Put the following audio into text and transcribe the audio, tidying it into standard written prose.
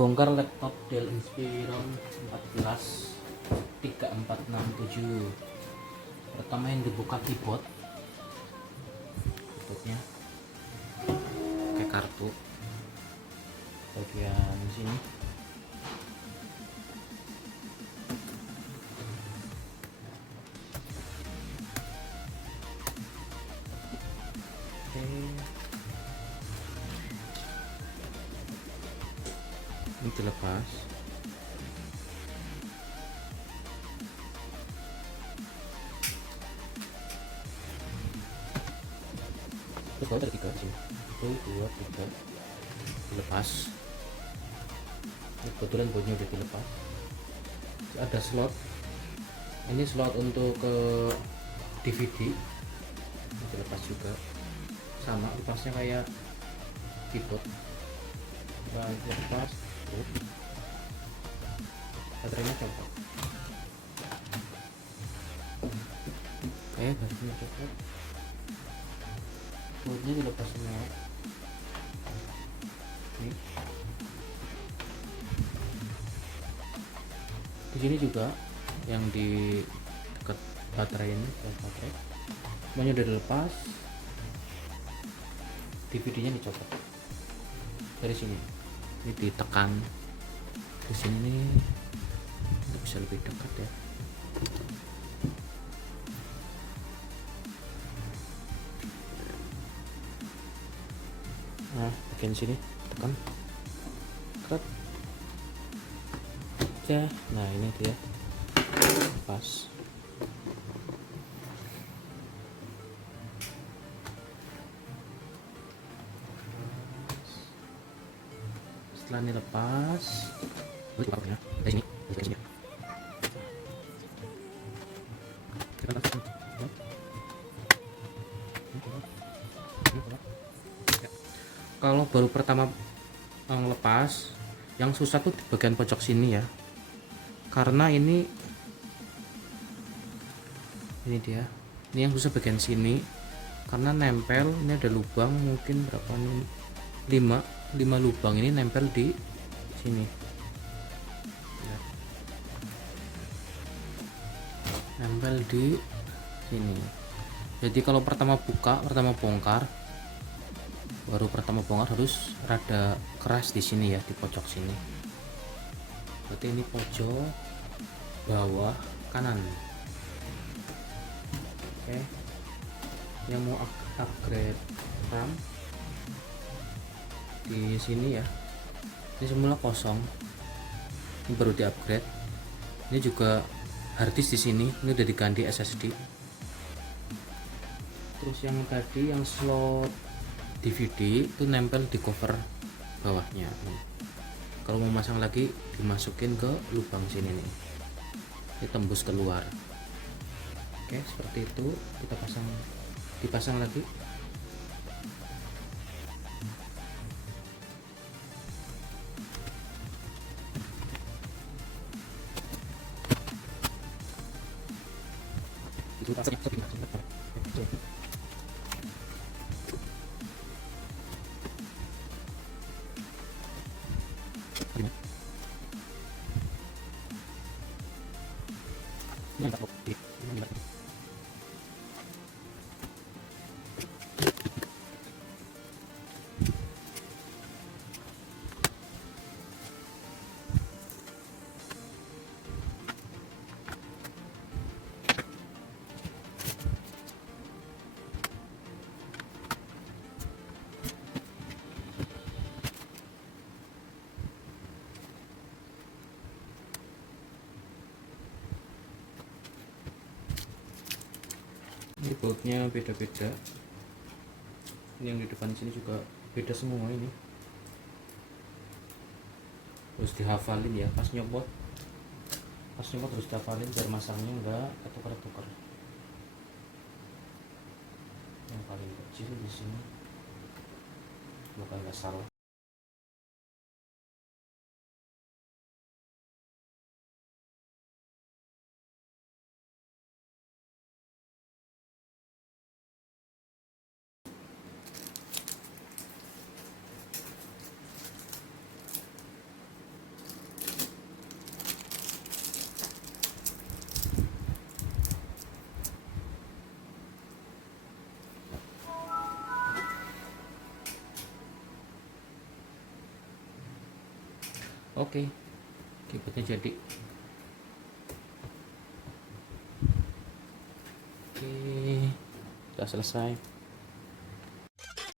Bongkar laptop Dell Inspiron 14 3467. Pertama yang dibuka keyboardnya pakai kartu bagian sini. Oke, ini dilepas. Terus ada 3 sini, 1, 2, 3 dilepas. Ini kebetulan bautnya udah dilepas. Terus ada slot, ini slot untuk ke DVD, ini dilepas juga, sama lepasnya kayak keyboard. Lepas, baterainya copot. Oke, baterainya copot, bautnya dilepas semua. Ini di sini juga yang di dekat baterai ini, baterai semuanya udah dilepas. DVD-nya dicopot dari sini. Ini ditekan ke sini nih, nggak bisa lebih dekat ya. Nah, bagian sini tekan, cut aja. Nah, ini dia pas. Setelah ini lepas, ya dari sini, dari sini. Kalau baru pertama lepas, yang susah tuh di bagian pojok sini ya, karena ini dia, ini yang susah bagian sini karena nempel. Ini ada lubang mungkin berapa nih, 5 lubang ini nempel di sini ya. Nempel di sini. Jadi kalau pertama bongkar harus rada keras di sini ya, di pojok sini. Berarti ini pojok bawah kanan. Oke, yang mau upgrade RAM di sini ya, ini semula kosong, ini baru di upgrade. Ini juga harddisk di sini, ini udah diganti SSD. Terus yang tadi yang slot DVD itu nempel di cover bawahnya. Kalau mau masang lagi dimasukin ke lubang sini nih, ini tembus keluar. Oke, seperti itu. Kita dipasang lagi. Itu ini bautnya beda-beda. Ini yang di depan sini juga beda semua. Ini harus dihafalin ya, pas nyopot harus dihafalin biar masangnya enggak ketukar-tukar. Yang paling kecil di sini, bukan nggak salah. Oke, keyboardnya jadi. Oke, sudah selesai.